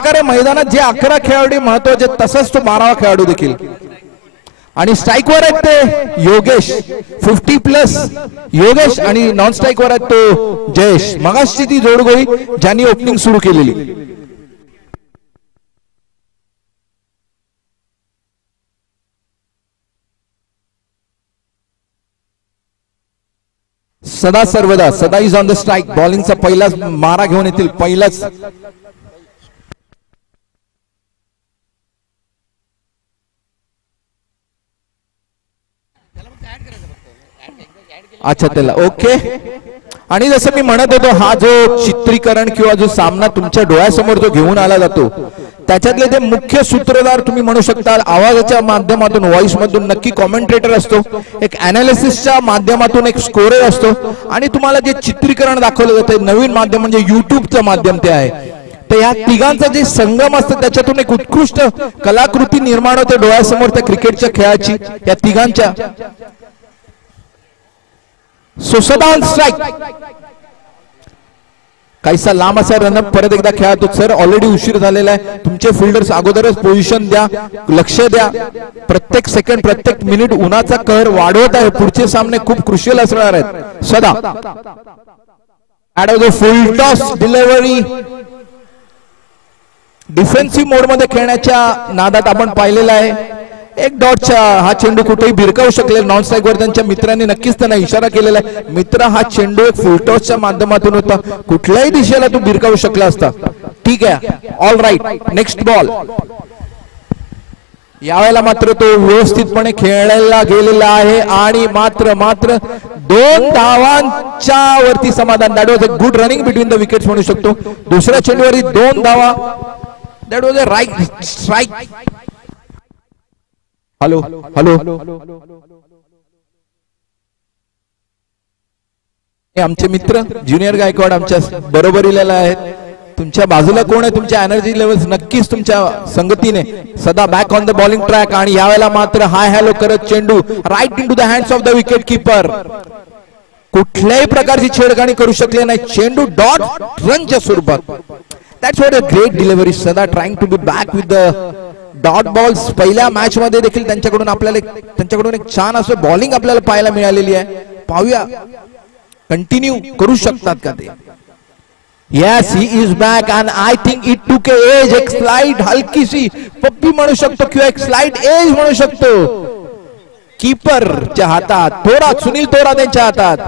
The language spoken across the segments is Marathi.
प्रकारे मैदानात जे 11 खेळाडू महत्वाचे तसंच तो 12वा खेळाडू देखील. आणि स्ट्राइक वर आहेत ते योगेश 50+ योगेश आणि नॉन स्ट्राइक वर आहेत तो जयेश. मगाशी ती जोडगोळी ज्यांनी ओपनिंग सुरू केलेली. सदा सर्वदा सदा इज ऑन द स्ट्राइक. बॉलिंगचा पहिलाच मारा घेऊन येतील. पहिलाच अच्छा त्याला ओके. आणि जसं मी म्हणत होतो हा जो चित्रीकरण किंवा जो सामना तुमच्या डोळ्यासमोर जो घेऊन आला जातो त्याच्यातले ते मुख्य सूत्रधार तुम्ही म्हणू शकता. आवाजाच्या माध्यमातून व्हॉइस मधून नक्की कॉमेंटेटर असतो, एक अनालिसिसच्या माध्यमातून एक स्कोरर असतो आणि तुम्हाला जे चित्रीकरण दाखवलं जातं नवीन माध्यम म्हणजे युट्यूबचं माध्यम ते आहे. तर या तिघांचा जे संगम असतं त्याच्यातून एक उत्कृष्ट कलाकृती निर्माण होते डोळ्यासमोर त्या क्रिकेटच्या खेळाची या तिघांच्या. सदा ऑन स्ट्राइक. काहीसा लांब असा रनअप परत एकदा खेळतो. सर ऑलरेडी उशीर झालेला आहे. तुमचे फिल्डर्स अगोदरच पोझिशन द्या, लक्ष द्या. प्रत्येक सेकंड प्रत्येक मिनिट उन्हाचा कहर वाढवत आहे. पुढचे सामने खूप क्रुशियल असणार आहेत. सदा फुल टॉस डिलिव्हरी डिफेन्सिव्ह मोड मध्ये खेळण्याच्या नादात आपण पाहिलेला आहे. एक डॉटचा हा चेंडू कुठेही भिरकावू शकले. नॉन स्ट्राइक वर त्यांच्या मित्रांनी नक्कीच त्यांना इशारा केलेला आहे. मित्र हा चेंडू एक फुलटॉसच्या माध्यमातून होता. कुठल्याही दिशेला तो भिरकावू शकला असता. ठीक आहे ऑल राईट. Next ball. यावेळेला मात्र तो व्यवस्थितपणे खेळला गेलेला आहे आणि मात्र 2 धावांच्या वरती समाधान. That was a good running between the wickets म्हणू शकतो. दुसऱ्या चेंडूवरही 2 धावा. That was a right strike. Hello hello आमचे मित्र ज्युनियर गायकवाड आमच्या बरोबरीला आहेत. तुमच्या बाजूला कोण आहे? तुमच्या एनर्जी लेवल्स नक्कीच तुमच्या संगतीने सदा back on the bowling track. आणि यावेळेला मात्र हाय हॅलो करत चेंडू right into the hands of the wicket keeper. कुठल्याही प्रकारची छेडखानी करू शकले नाही. चेंडू डॉट रनच्या स्वरूपात. That's what a great delivery. Sada trying to be back with the dot balls. पहिल्या मॅच मध्ये देखील त्यांच्याकडून एक छान असं बॉलिंग आपल्याला पाहायला मिळालेली आहे. पाहूया कंटिन्यू करू शकतात का ते. Yes he is back and I think it took edge. एक स्लाइड हलकीशी पप्पी म्हणू शकतो किंवा एक स्लाइड एज म्हणू शकतो कीपरच्या हातात. थोडा सुनील तोरा त्यांच्या हातात.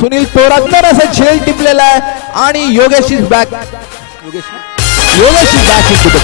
सुनील तोरा तर असं झेल टिपलेला आहे आणि Yogesh is back. Yogesh is back into the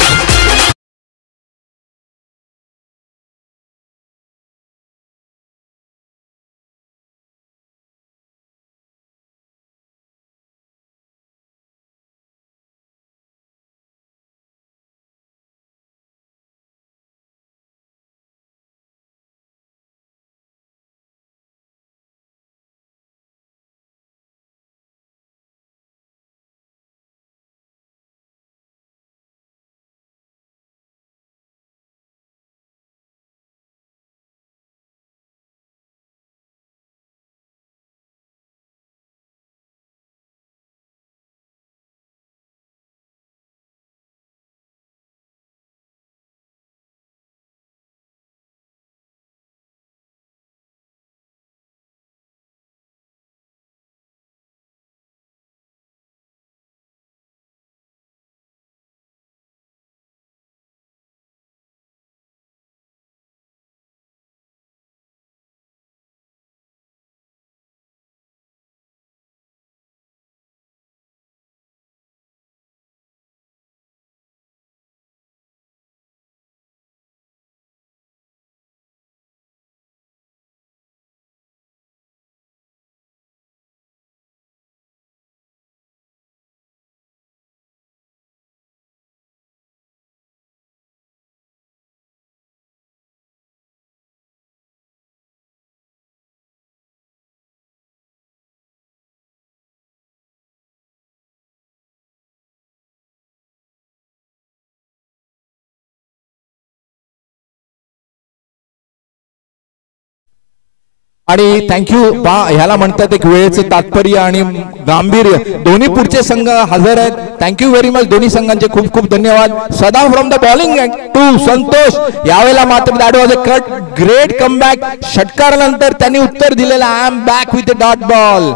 आणि थँक्यू बा ह्याला म्हणतात एक वेळेचं तात्पर्य आणि गांभीर्य दोन्ही पुढचे संघ हजर आहेत. थँक्यू व्हेरी मच दोन्ही संघांचे खूप खूप धन्यवाद. Sada from the bowling to Santosh यावेळेला मात्र that was a cut great comeback. षटकारानंतर त्यांनी उत्तर दिलेलं I am back with a dot ball.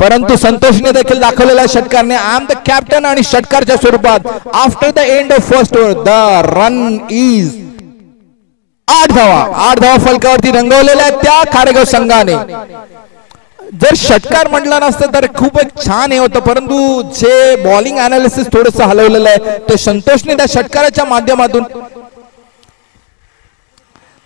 परंतु संतोषने देखील दाखवलेला षटकारने आय एम द कॅप्टन आणि षटकारच्या स्वरूपात after the end of first over the run is 8 धावा फलकावरती रंगवलेल्या आहेत त्या खारेगाव संघाने. जर षटकार म्हटला नसतं तर खूप एक छान हे होतं, परंतु जे बॉलिंग अनालिसिस थोडंसं हलवलेलं आहे ते संतोषने त्या षटकाराच्या माध्यमातून.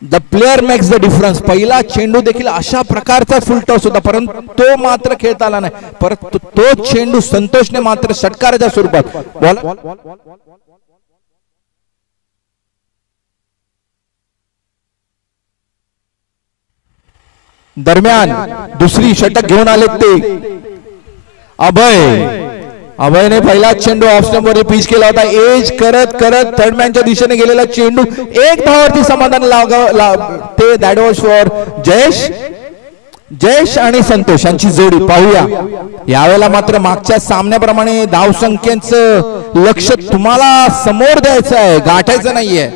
The player makes the difference. पहिला चेंडू देखील अशा प्रकारचा फुल टॉस होता परंतु तो मात्र खेळता आला नाही. परंतु तो चेंडू संतोषने मात्र षटकाराच्या स्वरूपात बॉल दरम्यान दुसरी षटक घेऊन आले ते अभयने पहिला चेंडू ऑफ स्टंप वर पिच केला होता. एज करत करत थर्डमॅनच्या दिशेने गेलेला चेंडू 1 धावावरती समाधान ते दॅट वॉज फॉर जयेश आणि संतोष यांची जोडी. पाहूया यावेळेला मात्र मागच्या सामन्याप्रमाणे धावसंख्येचं लक्ष तुम्हाला समोर द्यायचं आहे, गाठायचं नाहीये.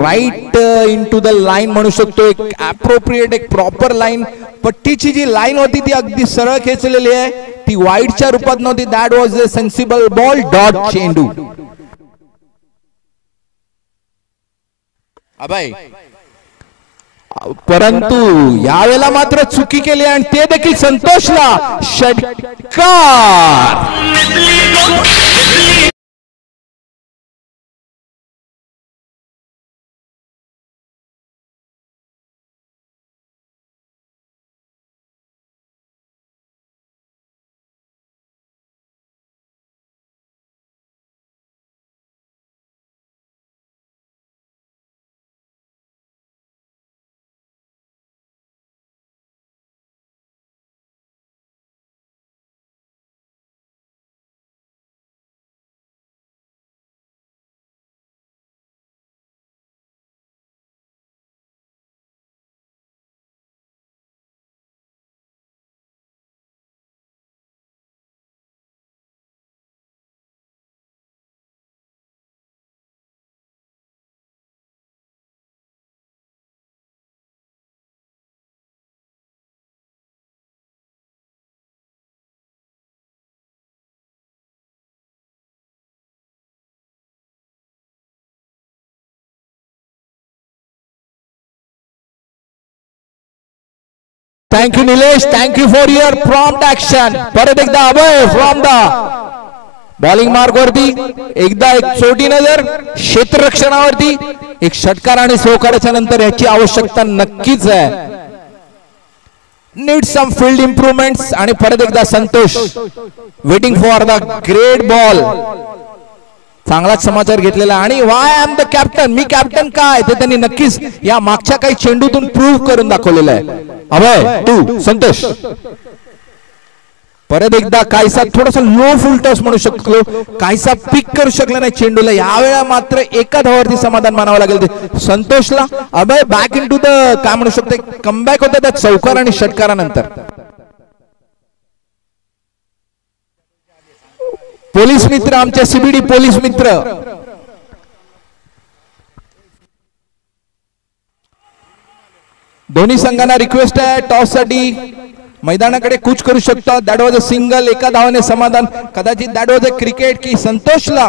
राईट इनटू द लाईन म्हणू शकतो. एक अप्रोप्रिएट एक प्रॉपर लाईन. पट्टीची जी लाईन होती ती अगदी सरळ खेचलेली आहे, ती वाईटच्या रूपात नव्हती. That was a sensible ball dot चेंडू. अभय परंतु यावेळेला मात्र चुकी केली आणि ते देखील संतोषला षटकार. Thank you Nilesh, thank you for your prompt action. परत एकदा अभय फ्रॉम द बॉलिंग मार्क वरती एकदा एक छोटी नजर क्षेत्ररक्षणावरती. एक षटकार आणि सोकाराच्या नंतर याची आवश्यकता नक्कीच आहे. Need some field improvements. आणि परत एकदा Santosh waiting for the great ball. चांगलाच समाचार घेतलेला आणि why I am the captain, मी कॅप्टन काय ते त्यांनी नक्कीच या मागच्या काही चेंडूतून प्रूव्ह करून दाखवलेलं आहे. अभय टू संतोष. परत एकदा काहीसा थोडासा लो फुल टॉस म्हणू शकतो, काहीसा पिक करू शकला नाही चेंडूला. यावेळेला मात्र एका धावावरती समाधान मानावं लागेल ते संतोषला. अभय बॅक इन टू द काय म्हणू शकतो कमबॅक होता त्या चौकार आणि षटकारानंतर. पोलीस मित्र आमच्या सीबीडी पोलीस मित्र दोन्ही संघांना रिक्वेस्ट आहे टॉस साठी मैदानाकडे कूच करू शकतात. That was a single. एका धावाने समाधान. कदाचित दॅट वॉज अ क्रिकेट की संतोषला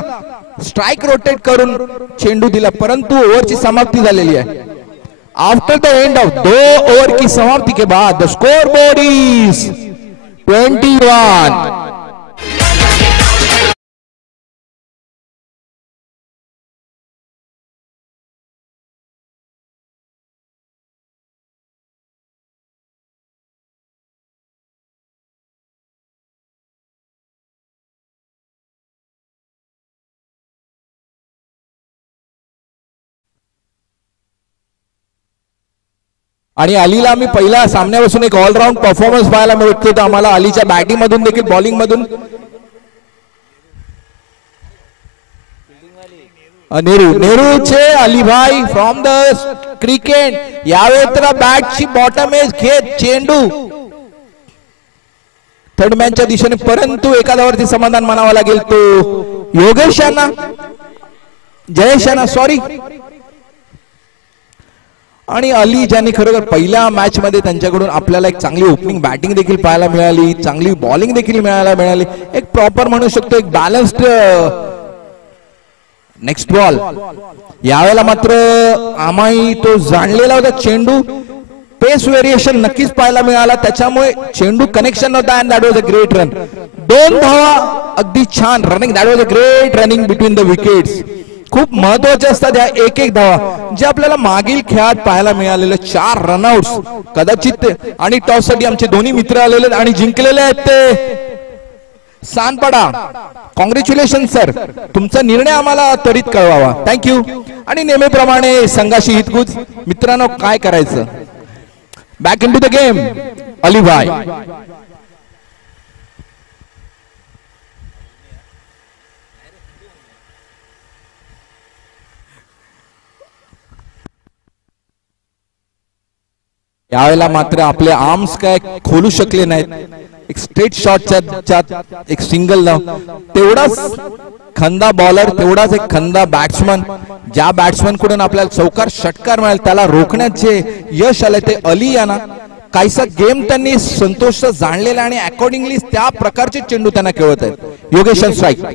स्ट्राइक रोटेट करून चेंडू दिला परंतु ओव्हरची समाप्ती झालेली आहे. After the end of 2 over की समाप्ति के बाद द स्कोर बोर्ड इज 21. आणि अलीला आम्ही पहिल्या सामन्यापासून एक ऑलराऊंड परफॉर्मन्स पाहायला मिळत होता आम्हाला. अलीच्या बॅटिंग मधून देखील बॉलिंग मधून. नेहरूचे अलीभाई फ्रॉम द क्रिकेट यावेळी तर बॅटची बॉटम एज घेत चेंडू थर्ड मॅनच्या दिशेने, परंतु एका धावावरती समाधान मानावं लागेल तो योगेश यांना, जयेश यांना सॉरी. आणि अली ज्यांनी खरोखर पहिल्या मॅच मध्ये त्यांच्याकडून आपल्याला एक चांगली ओपनिंग बॅटिंग देखील पाहायला मिळाली, चांगली बॉलिंग देखील मिळाली, एक प्रॉपर म्हणू शकतो एक बॅलन्स्ड नेक्स्ट बॉल. यावेळेला मात्र आम्ही तो जाणलेला होता चेंडू, पेस व्हेरिएशन नक्कीच पाहायला मिळाला, त्याच्यामुळे चेंडू कनेक्शन नव्हता and that was a great run. 2 धावा अगदी छान running, that was a great running between the wickets. खूप महत्वाचे असतात या एक धावा जे आपल्याला मागील खेळात पाहायला मिळालेले 4 रनआउट्स कदाचित, आणि टॉस साठी आमचे दोन्ही मित्र आलेले आणि जिंकलेले आहेत ते सानपाडा. कॉंग्रॅच्युलेशन सर, तुमचा निर्णय आम्हाला त्वरित कळवावा, थँक्यू. आणि नेहमीप्रमाणे संघाशी हितगुज मित्रांनो काय करायचं, back into the game Ali भाई. यावेळेला मात्र आपले आर्म्स काय खोलू शकले नाहीत, एक स्ट्रेट शॉटच्या एक सिंगल धाव, तेवढाच खंदा बॉलर, तेवढाच एक खंदा बॅट्समन, ज्या बॅट्समन कडून आपल्याला चौकार षटकार मिळाला त्याला रोखण्यात जे यश आले ते अली यांना. काहीसा गेम त्यांनी संतोष जाणलेला आणि अकॉर्डिंगली त्या प्रकारचे चेंडू त्यांना खेळत आहेत. Yogesh strike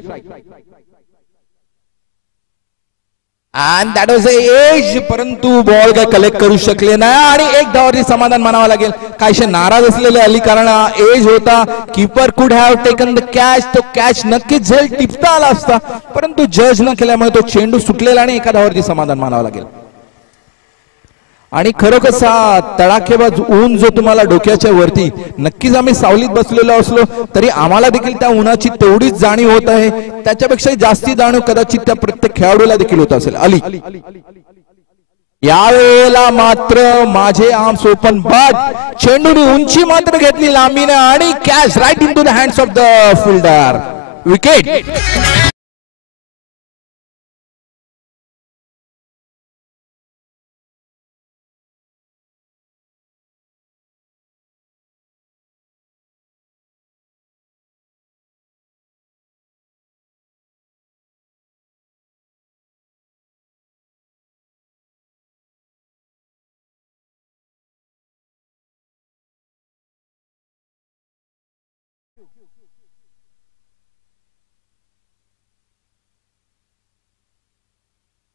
and that was a edge, परंतु बॉल काय कलेक्ट करू शकले नाही आणि एक धावावरती समाधान मानावं लागेल. काहीशे नाराज असलेले अली, कारण एज होता, कीपर कुड हॅव टेकन द कॅच, तो कॅच नक्कीच झेल टिपता आला असता, परंतु जज न केल्यामुळे तो चेंडू सुटलेला आणि एका धावावरती समाधान मानावं लागेल. आणि खरोखर तडाखेबाज ऊन जो तुम्हाला डोक्याच्या वरती, नक्कीच आम्ही सावलीत बसलेलो असलो तरी आम्हाला देखील त्या उन्हाची तेवढीच जाणीव होत आहे, त्याच्यापेक्षा जास्ती जाणीव कदाचित त्या प्रत्येक खेळाडूला देखील होत असेल. अली यावेळेला मात्र माझे आर्म्स ओपन, बट चेंडूने उंची मात्र घेतली लांबीने आणि catch right into the hands of the fielder, wicket.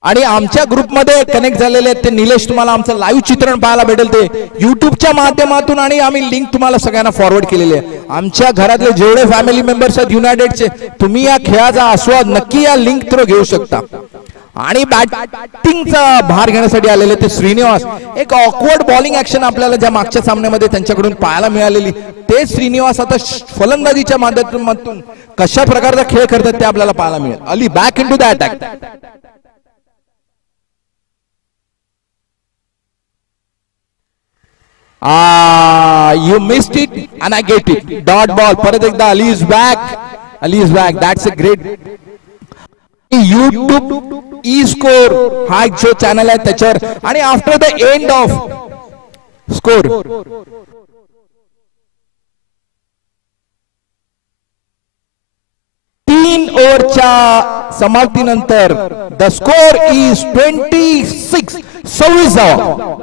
आणि आमच्या ग्रुपमध्ये कनेक्ट झालेले ते निलेश, तुम्हाला आमचं लाईव्ह चित्रण पाहायला भेटेल ते युट्यूबच्या माध्यमातून, आणि आम्ही लिंक तुम्हाला सगळ्यांना फॉरवर्ड केलेली आहे. आमच्या घरातले जेवढे फॅमिली मेंबर्स आहेत युनायटेडचे, तुम्ही या खेळाचा आस्वाद नक्की या लिंक थ्रू घेऊ शकता. आणि बॅटिंगचा भार घेण्यासाठी आलेले ते श्रीनिवास, एक ऑकवर्ड बॉलिंग ऍक्शन आपल्याला ज्या मागच्या सामन्यामध्ये त्यांच्याकडून पाहायला मिळालेली, ते श्रीनिवास आता फलंदाजीच्या माध्यमातून कशा प्रकारचा खेळ करतात ते आपल्याला पाहायला मिळेल. Ali back into the attack. You missed it and I get it. Dot ball. परत एकदा Ali is back. Ali is back. That's a great. YouTube e-score हा जो चॅनल आहे त्याच्यावर, आणि after the end off score तीन ओव्हरच्या समाप्तीनंतर द स्कोर इज 26 धावा.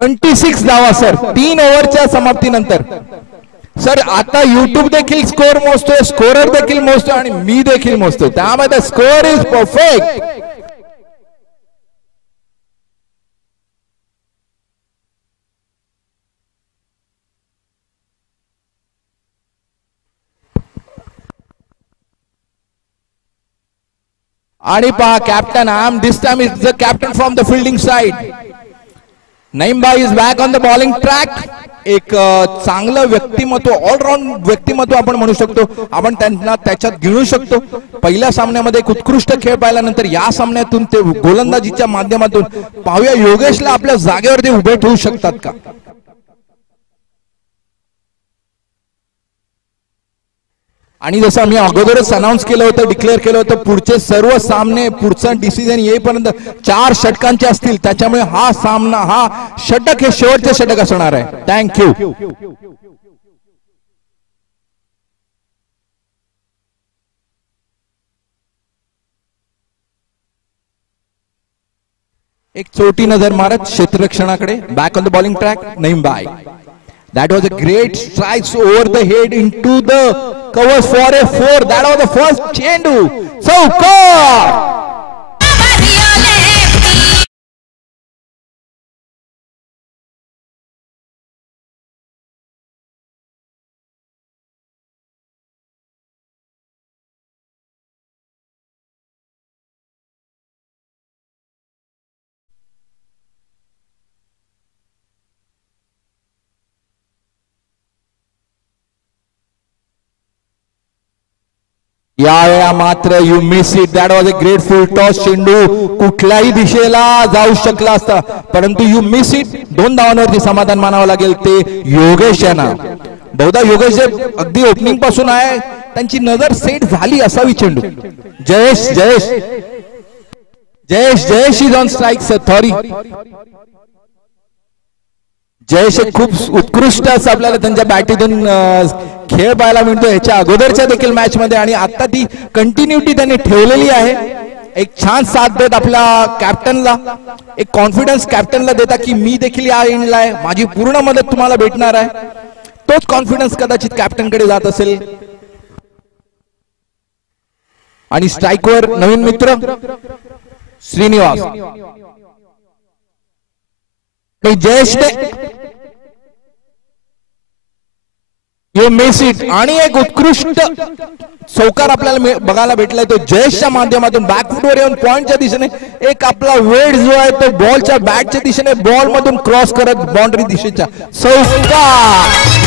26 धावा सर, 3 ओव्हरच्या समाप्तीनंतर. सर आता युट्यूब देखील स्कोर मोजतोय, स्कोरर देखील मोजतोय आणि मी देखील मोजतोय, त्यामध्ये स्कोर इज परफेक्ट. आणि पहा captain, I am this time is the captain from the fielding side. Naeem भाई is back on the bowling track. एक चांगलं व्यक्तिमत्व, ऑलराऊंड व्यक्तिमत्व आपण म्हणू शकतो, आपण त्यांना त्याच्यात गिळू शकतो. पहिल्या सामन्यामध्ये एक उत्कृष्ट खेळ पाहिल्यानंतर या सामन्यातून ते गोलंदाजीच्या माध्यमातून पाहूया योगेशला आपल्या जागेवरती उभे ठेवू शकतात का. आणि जसं आम्ही अगोदरच अनाउन्स केलं होतं, डिक्लेअर केलं होतं, पुढचे सर्व सामने पुढचा डिसिजन येईपर्यंत 4 षटकांचे असतील. त्याच्यामुळे हा सामना, हा षटक हे शेवटचे षटक असणार आहे. थँक्यू. एक छोटी नजर मारत क्षेत्ररक्षणाकडे. Back on the bowling track, Naeem बाय. That was a great strikes over the head into the covers for a 4. That was the first chendu. Saukar. यावेळा मात्र you miss it. That was a great full toss. चेंडू कुठल्याही दिशेला जाऊ शकला असता, परंतु यू मिस इट. 2 धावांवरती समाधान मानावं लागेल ते योगेश यांना. बहुधा योगेश अगदी ओपनिंग पासून आहे, त्यांची नजर सेट झाली असावी. चेंडू Jayesh Jayesh Jayesh Jayesh is on strike. Sorry, Jayesh खूप उत्कृष्ट असं आपल्याला त्यांच्या बॅटीतून खेळ पाहायला मिळतो ह्याच्या अगोदरच्या देखील मॅच मध्ये, आणि आता ती कंटिन्युटी त्यांनी ठेवलेली आहे. एक छान साथ देत आपल्या कॅप्टनला, एक कॉन्फिडन्स कॅप्टनला देता की मी देखील या एंडला आहे, माझी पूर्ण मदत तुम्हाला भेटणार आहे. तोच कॉन्फिडन्स कदाचित कॅप्टनकडे जात असेल. आणि स्ट्राईकवर नवीन मित्र Srinivas. Jayesh you miss it. आणि एक उत्कृष्ट चौकार आपल्याला बघायला भेटलाय तो जयेशच्या माध्यमातून. बॅकफुटवर येऊन पॉइंटच्या दिशेने एक आपला वेट जो आहे तो बॉलच्या बॅटच्या दिशेने बॉल मधून क्रॉस करत बाउंड्री दिशेच्या चौकार.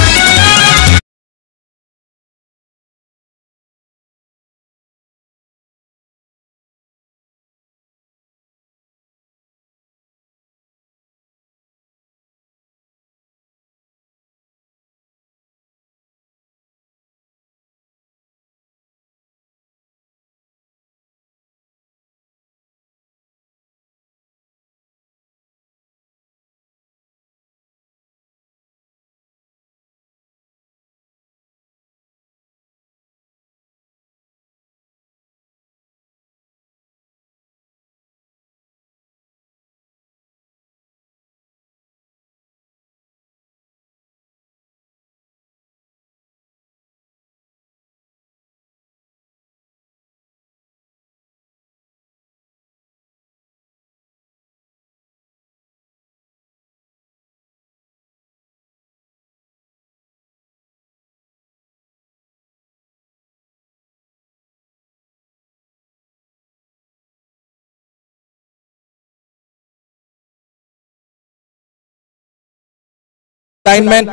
लाईनमॅन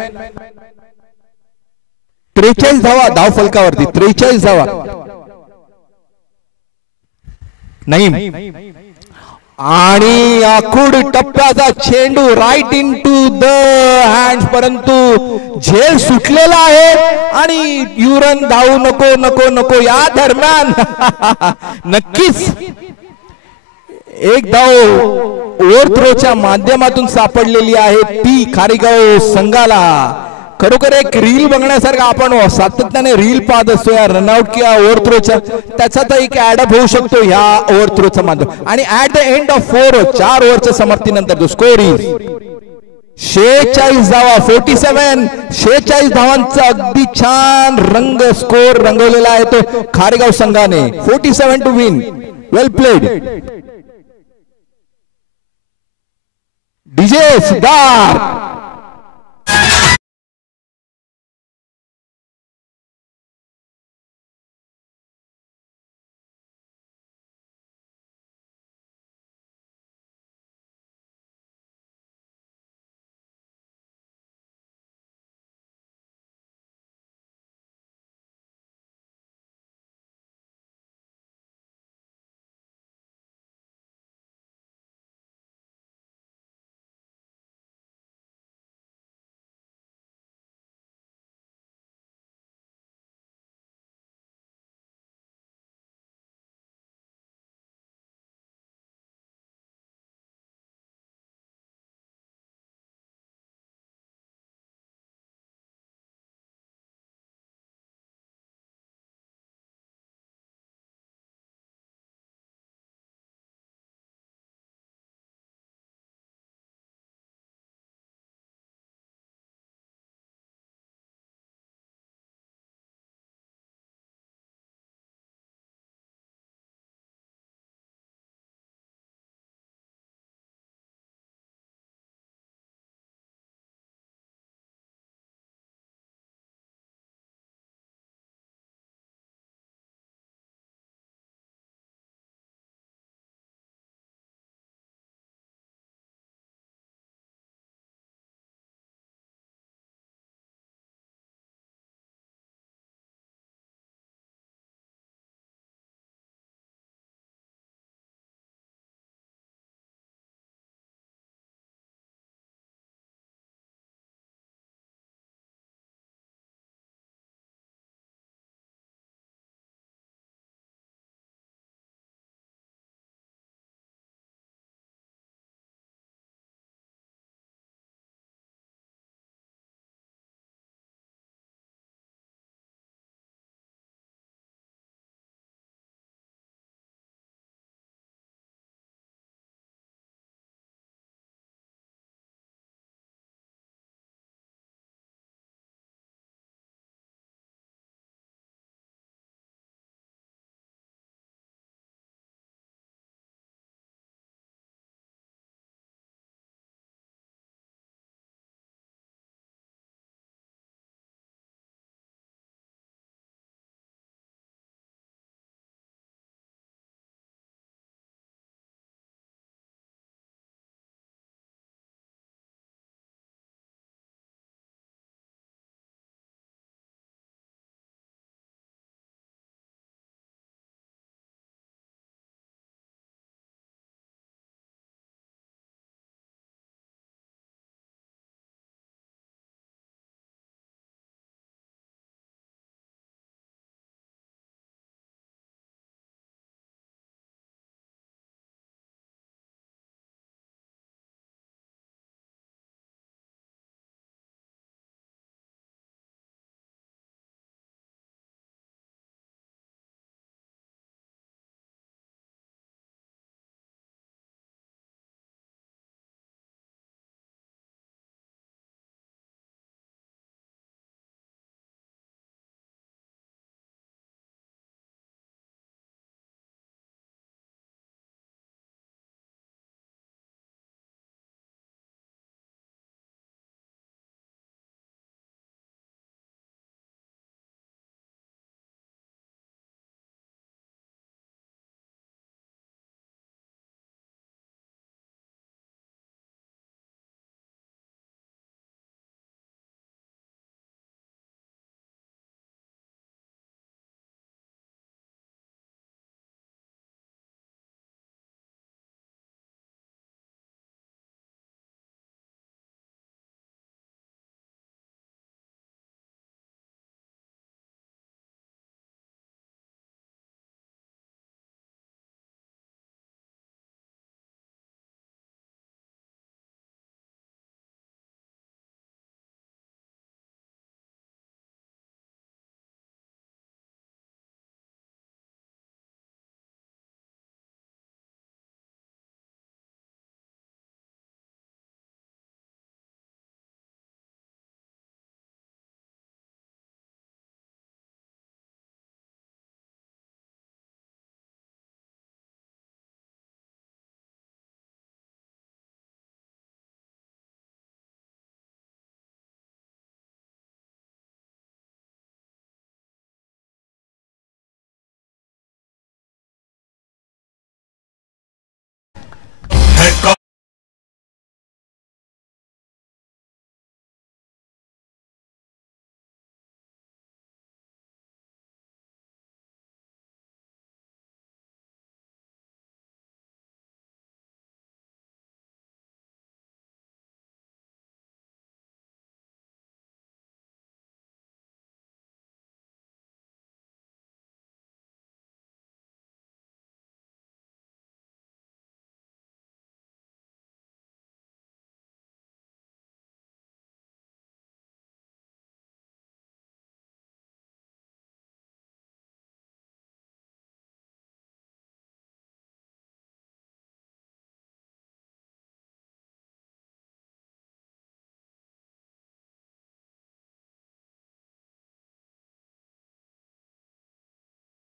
43 धावा धाव फलकावरती. 43 धावा. नाही, आणि आखूड टप्प्याचा चेंडू right into the hand, परंतु झेल सुटलेला आहे आणि युरन धावू नको नको नको. या दरम्यान नक्कीच एक धाव ओव्हर थ्रोच्या माध्यमातून सापडलेली आहे ती खारेगाव संघाला. खरोखर एक रील बघण्यासारखा आपण सातत्याने रील पाहत असतो या रनआउट किंवा ओव्हर थ्रोच्या, त्याचा तर एक ऍडअप होऊ शकतो ह्या ओव्हर थ्रोचा माध्यम. आणि ऍट द एंड ऑफ 4 ओव्हरच्या समाप्तीनंतर स्कोर इज 46 धावा. 46 धावांचा अगदी छान रंग स्कोर रंगवलेला आहे तो खारेगाव संघाने. 47 to win. Well played. DJ Siddharth.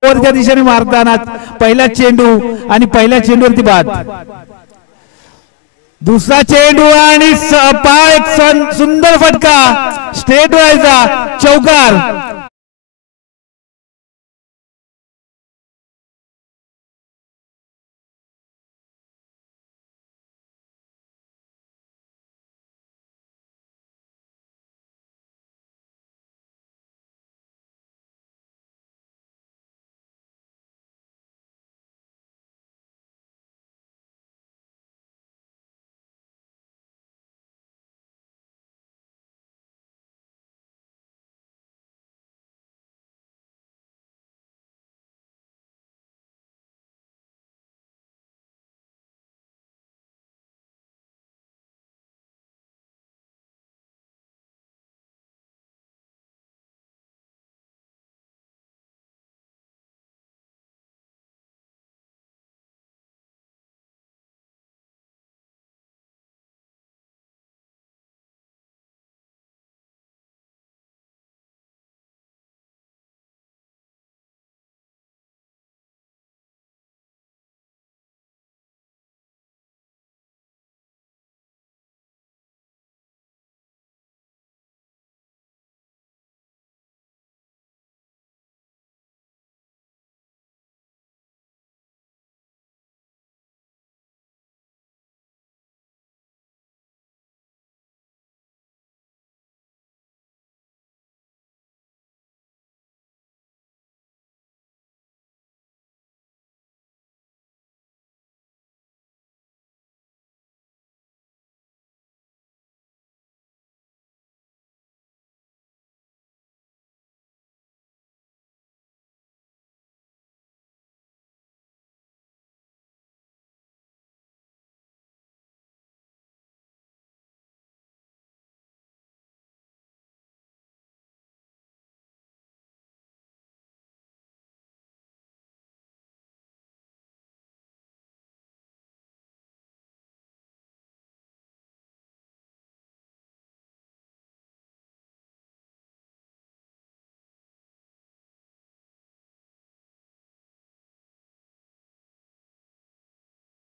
वरच्या दिशेने मारताना पहिला चेंडू आणि पहिल्या चेंडूवरती बाद. दुसरा चेंडू आणि एक सुंदर फटका स्ट्रेट व्हायचा चौकार.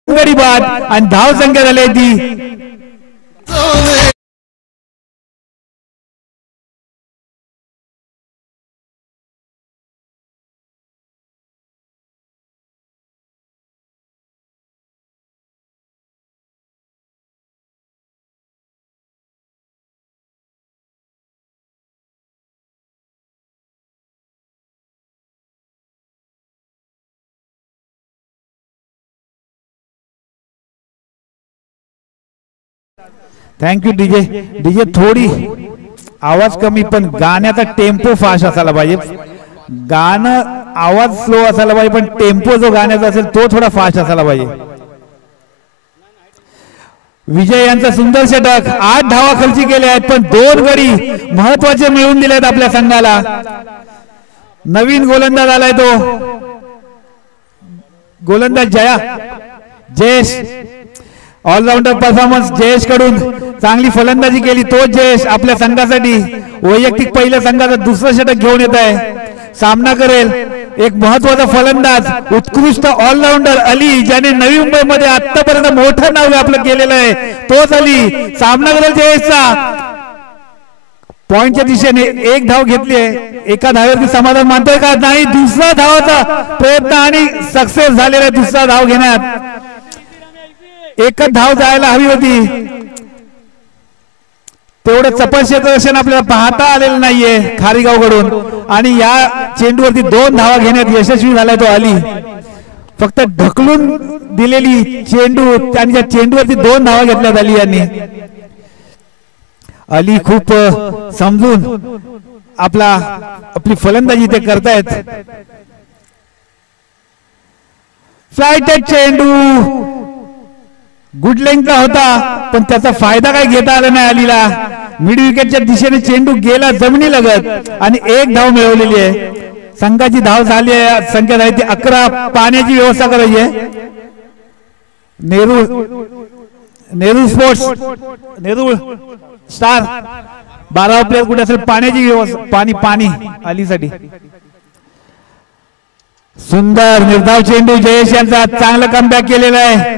गडी बाद आणि धाव संख्या झाली ती थँक्यू डीजे. डीजे थोडी आवाज कमी पण गाण्याचा टेम्पो फास्ट असायला पाहिजे. गाणं आवाज स्लो असायला पाहिजे पण टेम्पो जो गाण्याचा असेल तो थोडा फास्ट असायला पाहिजे. विजय यांचा सुंदर षटक. 8 धावा खर्ची केल्या आहेत पण 2 गडी महत्वाचे मिळवून दिले आहेत आपल्या संघाला. नवीन गोलंदाज आलाय तो गोलंदाज जयेश. ऑलराऊंडर परफॉर्मन्स जयेश कडून चांगली फलंदाजी केली. तो जयेश आपल्या संघासाठी वैयक्तिक पहिल्या संघाचा दुसरं षटक घेऊन येत आहे. सामना करेल एक महत्वाचा फलंदाज उत्कृष्ट ऑलराऊंडर अली ज्याने नवी मुंबईमध्ये आतापर्यंत मोठं नाव आपलं केलेलं आहे. तोच अली सामना करेल जयेशचा. पॉइंटच्या दिशेने 1 धाव घेतली आहे. एका धावेवरती समाधान मानतोय का नाही. दुसरा धावाचा प्रयत्न आणि सक्सेस झालेला आहे. दुसरा धाव घेण्यात एकच धाव जायला हवी होती. तेवढं चपळ क्षेत्ररक्षण आपल्याला पाहता आलेलं नाहीये खारीगाव कडून आणि या चेंडूवरती 2 धावा घेण्यात यशस्वी झालाय तो अली. फक्त ढकलून दिलेली चेंडू आणि त्या चेंडूवरती 2 धावा घेतल्यात अली यांनी. अली खूप समजून आपली फलंदाजी ते करतायत. फ्लाइट चेंडू गुड लेंथचा होता पण त्याचा फायदा काही घेता आला नाही अलीला. मिड विकेटच्या दिशेने चेंडू गेला जमिनी लगत आणि 1 धाव मिळवलेली आहे. संघाची धाव झाली आहे. संख्या झाली ती 11. पाण्याची व्यवस्था करायची आहे. Nehru sports Nehru star 12 player कुठे असेल पाण्याची व्यवस्था पाणी अलीसाठी. सुंदर निर्धाव चेंडू जयेश यांचा चांगलं कमबॅक केलेला आहे.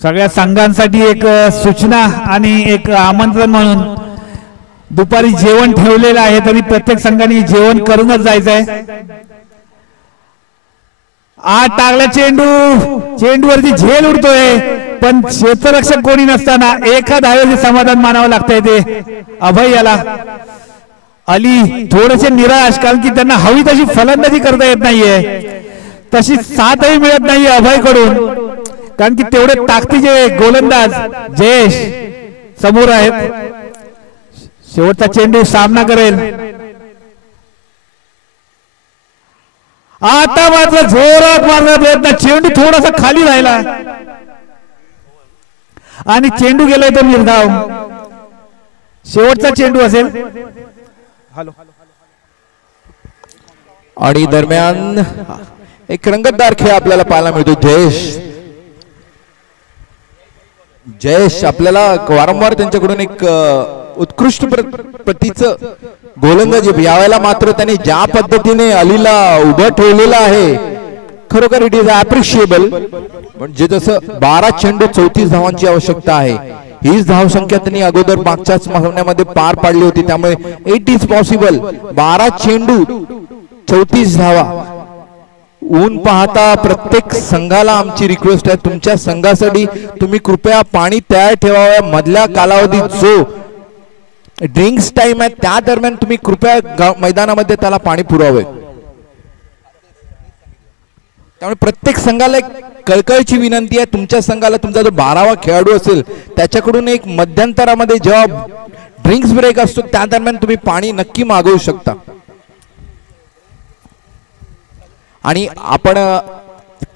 सगळ्या संघांसाठी एक सूचना आणि एक आमंत्रण म्हणून दुपारी जेवण ठेवलेलं आहे, तरी प्रत्येक संघाने जेवण करूनच जायचं आहे. आत टाकला चेंडूवरती झेल उडतोय, पण क्षेत्ररक्षक कोणी नसताना एका धावेचे समाधान मानावं लागतंय ते अभय याला. अली थोडेसे निराश, कारण की त्यांना हवी तशी फलंदाजी करता येत नाहीये, तशी साथही मिळत नाहीये अभयकडून, कारण की तेवढे ताकदीचे गोलंदाज जयेश समोर आहेत. शेवटचा चेंडू सामना करेल. आता मात्र जोरात मारण्याचा प्रयत्न, चेंडू थोडासा खाली राहिला आणि चेंडू गेलाय तो निर्धाव. शेवटचा चेंडू असेल. आणि दरम्यान एक रंगतदार खेळ आपल्याला पाहायला मिळतो. जयेश आपल्याला वारंवार त्यांच्याकडून एक उत्कृष्ट प्रतीचं गोलंदाजी, यावेळेला मात्र त्यांनी ज्या पद्धतीने अलीला उभं ठेवलेलं आहे, खरोखर इट इज अप्रिशिएबल. म्हणजे जसं 12 चेंडू 34 धावांची आवश्यकता आहे, हीच धावसंख्या त्यांनी अगोदर मागच्याच महिन्यामध्ये पार पाडली होती, त्यामुळे इट इज पॉसिबल. 12 चेंडू 34 धावा. ऊन पाहता प्रत्येक संघाला आमची रिक्वेस्ट आहे, तुमच्या संघासाठी तुम्ही कृपया पाणी तयार ठेवावं. मधल्या कालावधीत जो ड्रिंक्स टाइम आहे त्या दरम्यान तुम्ही कृपया मैदानामध्ये त्याला पाणी पुरवावे. त्यामुळे प्रत्येक संघाला एक कळकळीची विनंती आहे, तुमच्या संघाला तुमचा जो 12वा खेळाडू असेल त्याच्याकडून एक मध्यंतरामध्ये जेव्हा ड्रिंक्स ब्रेक असतो त्या दरम्यान तुम्ही पाणी नक्की मागवू शकता. आणि आपण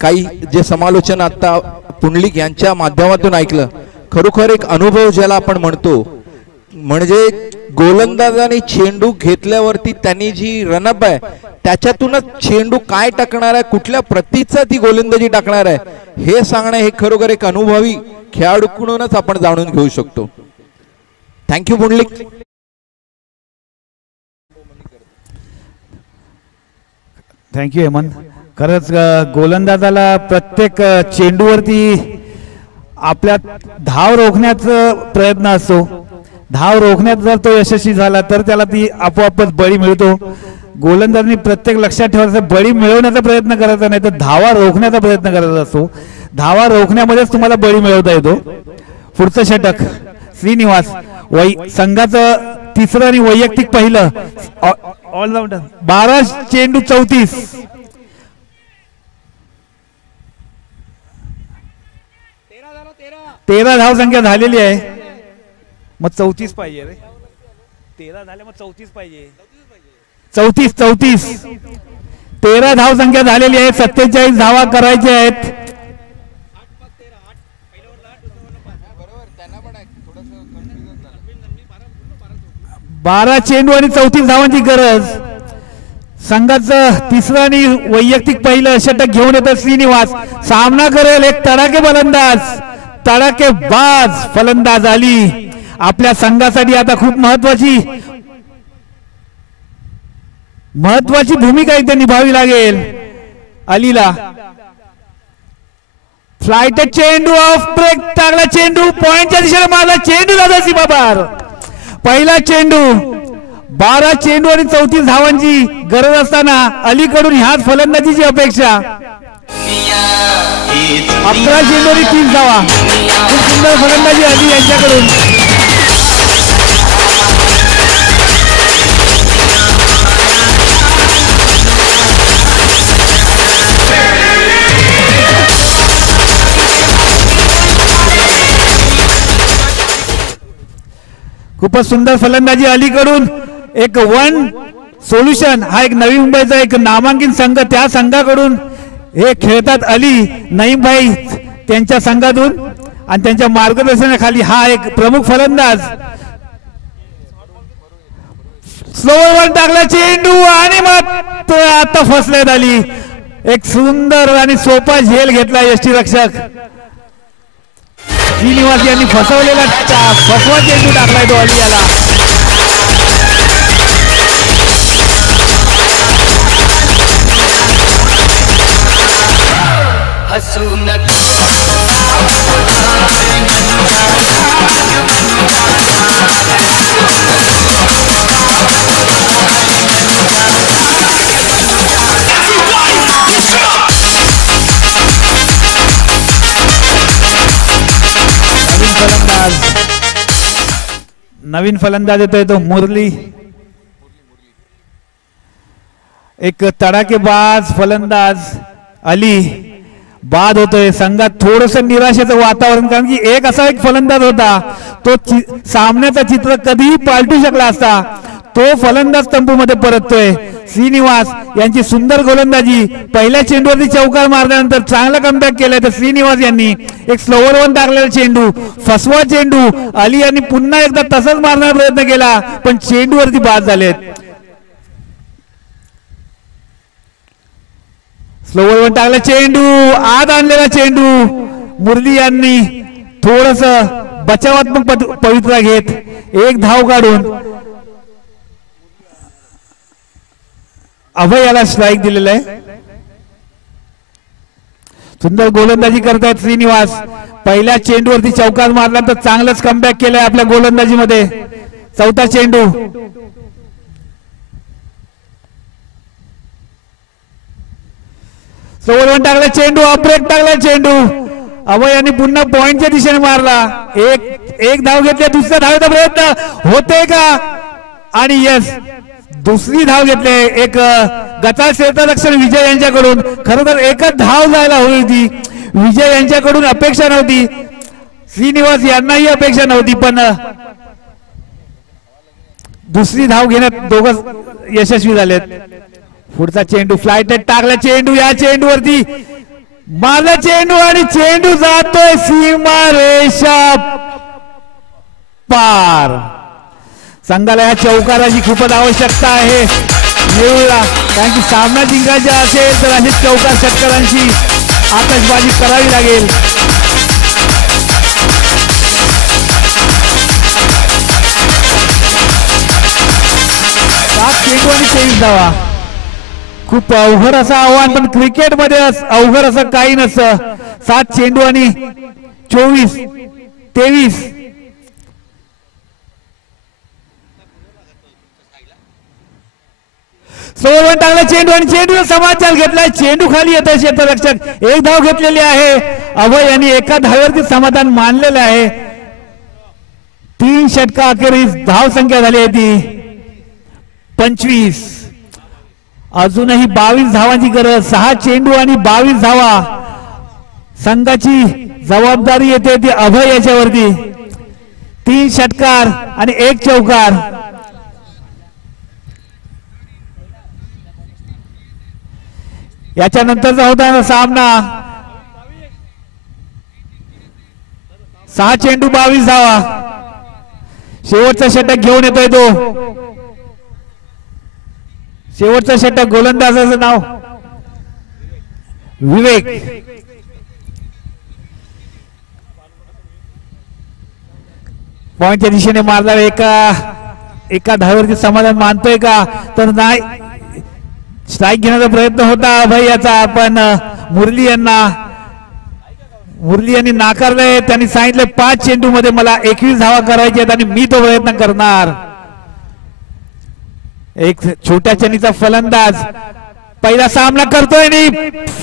काही जे समालोचन आता पुंडलिक यांच्या माध्यमातून ऐकलं, खरोखर एक अनुभव ज्याला आपण म्हणतो, म्हणजे गोलंदाजाने चेंडू घेतल्यावरती त्यांनी जी रनअप आहे त्याच्यातूनच चेंडू काय टाकणार आहे, कुठल्या प्रतीचा ती गोलंदाजी टाकणार आहे, हे सांगणं हे खरोखर एक अनुभवी खेळाडूकडूनच आपण जाणून घेऊ शकतो. थँक्यू पुंडलिक. थँक्यू हेमंत. खरंच गोलंदाजाला प्रत्येक चेंडूवरती आपल्या धाव रोखण्याचा प्रयत्न असतो. धाव रोखण्यात जर तो यशस्वी झाला तर त्याला ती आपोआपच बळी मिळतो. गोलंदाजांनी प्रत्येक लक्षात ठेवायचं, बळी मिळवण्याचा प्रयत्न करायचा नाही तर धावा रोखण्याचा प्रयत्न करायचा असतो. धावा रोखण्यामध्येच तुम्हाला बळी मिळवता येतो. पुढचं षटक श्रीनिवास, संघाचं तिसरं आणि वैयक्तिक पहिलं ऑलराऊंडर. 12 चेंडू 34. तेरा धाव संख्या झालेली आहे. मग 34 पाहिजे रे. 13 झाले मग 34 पाहिजे. 34. 13 धाव संख्या झालेली आहे. 47 धावा करायच्या आहेत. 12 चेंडू आणि 34 धावांची गरज. संघाचं तिसरं आणि वैयक्तिक पहिलं षटक घेऊन येतात श्रीनिवास. सामना करेल एक तडाखे फलंदाज, तडाखेबाज फलंदाज अली. आपल्या संघासाठी आता खूप महत्वाची भूमिका इथे निभावी लागेल अलीला. फ्लाइट चेंडू ऑफ ब्रेक टाकला, चेंडू पॉइंटच्या दिशेने मारला, चेंडू दादा सीमापार. पहिला चेंडू. 12 चेंडू आणि 34 धावांची गरज असताना अलीकडून ह्याच फलंदाजीची अपेक्षा. 11 चेंडू आणि 30 धावा. खूप सुंदर फलंदाजी अली यांच्याकडून. खूपच सुंदर फलंदाजी अलीकडून. एक वन सोल्युशन हा एक नवी मुंबईचा एक नामांकित संघ, त्या संघाकडून हे खेळतात अली नईमभाई त्यांच्या संघातून, आणि त्यांच्या मार्गदर्शनाखाली हा एक प्रमुख फलंदाज. स्लोवर टाकला चेंडू आणि मग आता फसल्यात अली. एक सुंदर आणि सोपा झेल घेतला यष्टीरक्षक. श्रीनिवास यांनी फसवा चेंडू टाकलाय तो अली याला. नवीन फलंदाज येतोय तो मुरली. एक तडाखेबाज फलंदाज अली बाद होतोय. संघात थोडस निराशेचं वातावरण, कारण की एक असा एक फलंदाज होता तो सामन्याचं चित्र कधीही पालटू शकला असता. तो फलंदाज तंबूमध्ये परततोय. श्रीनिवास यांची सुंदर गोलंदाजी. पहिल्या चेंडूवरती चौकार मारल्यानंतर चांगला कमबॅक केलाय तर श्रीनिवास यांनी एक स्लोवर वन टाकलेला चेंडू, फसवा चेंडू. अली यांनी पुन्हा एकदा तसंच मारण्याचा प्रयत्न केला पण चेंडूवरती बाद झालेत. स्लोवर वन टाकला चेंडू, आत आणलेला चेंडू. मुरली यांनी थोडस बचावात्मक पवित्रा घेत एक धाव काढून अभय याला स्ट्राईक दिलेला आहे. सुंदर गोलंदाजी करतायत श्रीनिवास. पहिल्या चेंडूवरती चौकार मारला तर चांगलंच कमबॅक केलंय आपल्या गोलंदाजीमध्ये. चौथा चेंडू, स्लोवर वन टाकला चेंडू, अब्रेक टाकला चेंडू. अभय यांनी पुन्हा पॉइंटच्या दिशेने मारला. एक धाव घेतली. दुसऱ्या धावेचा प्रयत्न होते का? आणि यस, दुसरी धाव घेतली. एक गचाळ क्षेत्ररक्षण विजय यांच्याकडून. खरं तर एकच धाव जायला हवी होती. विजय यांच्याकडून अपेक्षा नव्हती, श्रीनिवास यांनाही अपेक्षा नव्हती, पण दुसरी धाव घेण्यात दोघं यशस्वी झालेत. पुढचा चेंडू, फ्लाइट टाकला चेंडू, या चेंडूवरती मारला चेंडू आणि चेंडू जातोय सीमा रेषा पार. संघाला या चौकाराची खूपच आवश्यकता आहे नेरूळला, कारण की सामना जिंकायचा असेल तर अशी चौकार षटकारांची आतषबाजी करावी लागेल. सात चेंडू आणि 23 धावा. खूप अवघड असं आव्हान, पण क्रिकेटमध्ये अवघड असं काही नसतं. 7 चेंडू आणि 23. स्लोवर टाकला चेंडू आणि चेंडूला समाचार घेतलाय. चेंडू खाली येतोय क्षेत्ररक्षक. एक धाव घेतलेली आहे. अभय यांनी एका धावेवरती समाधान मानलेलं आहे. 3 षटका अखेरीस धाव संख्या झाली आहे ती 25. अजूनही 22 धावांची गरज. 6 चेंडू आणि 22 धावा. संघाची जबाबदारी येते ती अभय याच्यावरती. 3 षटकार आणि 1 चौकार. याच्यानंतरचा होता सामना. 6 चेंडू 22 धावा. शेवटचा षटक घेऊन येतोय तो. शेवटचा षटक, गोलंदाजाचं नाव विवेक. पॉइंटच्या दिशेने मारला. एका धावेवरती समाधान मानतोय का? तर नाही. स्ट्राईक घेण्याचा प्रयत्न होता अभय याचा, पण मुरली यांनी नाकारलंय. त्यांनी सांगितलं 5 चेंडू मध्ये मला 21 धावा करायच्या आहेत आणि मी तो प्रयत्न करणार. एक छोट्या चनीचा फलंदाज पहिला सामना करतोय आणि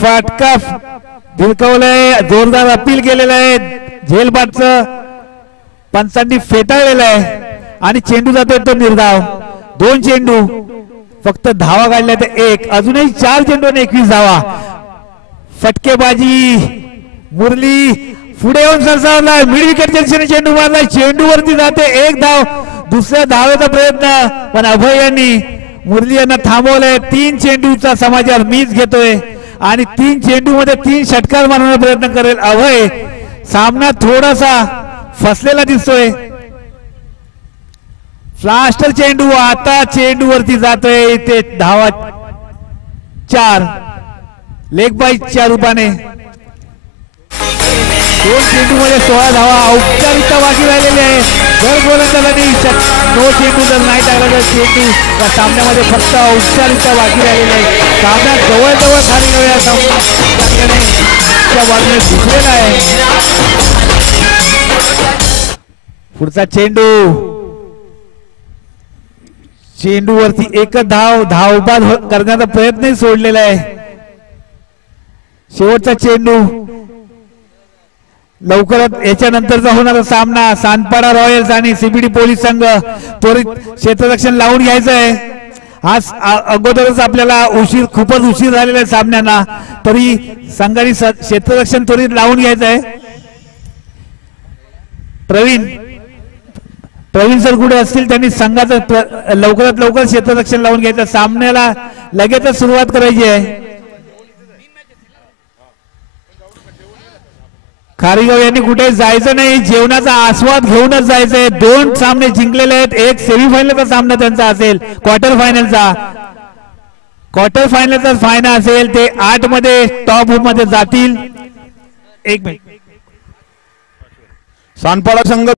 फटका भिरकवलंय. जोरदार अपील केलेलं आहे. झेलबादचं पंचांनी फेटाळलेलं आहे आणि चेंडू जातोय तो निर्धाव. 2 चेंडू, फक्त धावा काढल्या तर 1. अजूनही 4 चेंडू आणि 21 धावा. फटकेबाजी. मुरली पुढे येऊन सरसावला. मिड विकेटच्या दिशेने चेंडू मारला. चेंडूवरती जाते 1 धाव. दुसऱ्या धावेचा प्रयत्न, पण अभय यांनी मुरली यांना थांबवलंय. 3 चेंडूचा समाचार मीच घेतोय आणि 3 चेंडू मध्ये 3 षटकार मारण्याचा प्रयत्न करेल अभय. सामना थोडासा फसलेला दिसतोय. फ्लास्टर चेंडू आता चेंडूवरती जातोय. ते धावा 4 लेग बाईच्या रूपाने. 2 चेंडूमध्ये 16 धावा. औपचारिकता बाकी राहिलेली आहे. जर गोलंदाजांनी नो चेंडू जर नाही टाकला तर चेंडू या सामन्यामध्ये फक्त औपचारिकता बाकी राहिलेली आहे. सामना जवळजवळ खाली या सामन्याच्या बाजूने दिसलेला आहे. पुढचा चेंडूवरती एकच धावबाद करण्याचा प्रयत्न सोडलेला आहे. शेवटचा चेंडू लवकरच याच्यानंतरचा होणारा सामना सानपाडा रॉयल्स आणि सीबीडी पोलीस संघ त्वरित क्षेत्ररक्षण लावून घ्यायचं आहे. आज अगोदरच आपल्याला खूपच उशीर झालेला आहे सामन्यांना, तरी संघाने क्षेत्ररक्षण त्वरित लावून घ्यायचं आहे. प्रवीण सर कुठे असतील त्यांनी संघाचं लवकरात लवकर क्षेत्ररक्षण लावून घ्यायचं. सामन्याला लगेचच सुरुवात करायची आहे. खारीगाव यांनी कुठे जायचं नाही, जेवणाचा आस्वाद घेऊनच जायचंय. 2 सामने जिंकलेले आहेत. एक सेमीफायनलचा सामना त्यांचा असेल, क्वार्टर फायनलचा फायनल असेल. ते 8 मध्ये टॉप मध्ये जातील. 1 मिनिट. सानपाडा संघ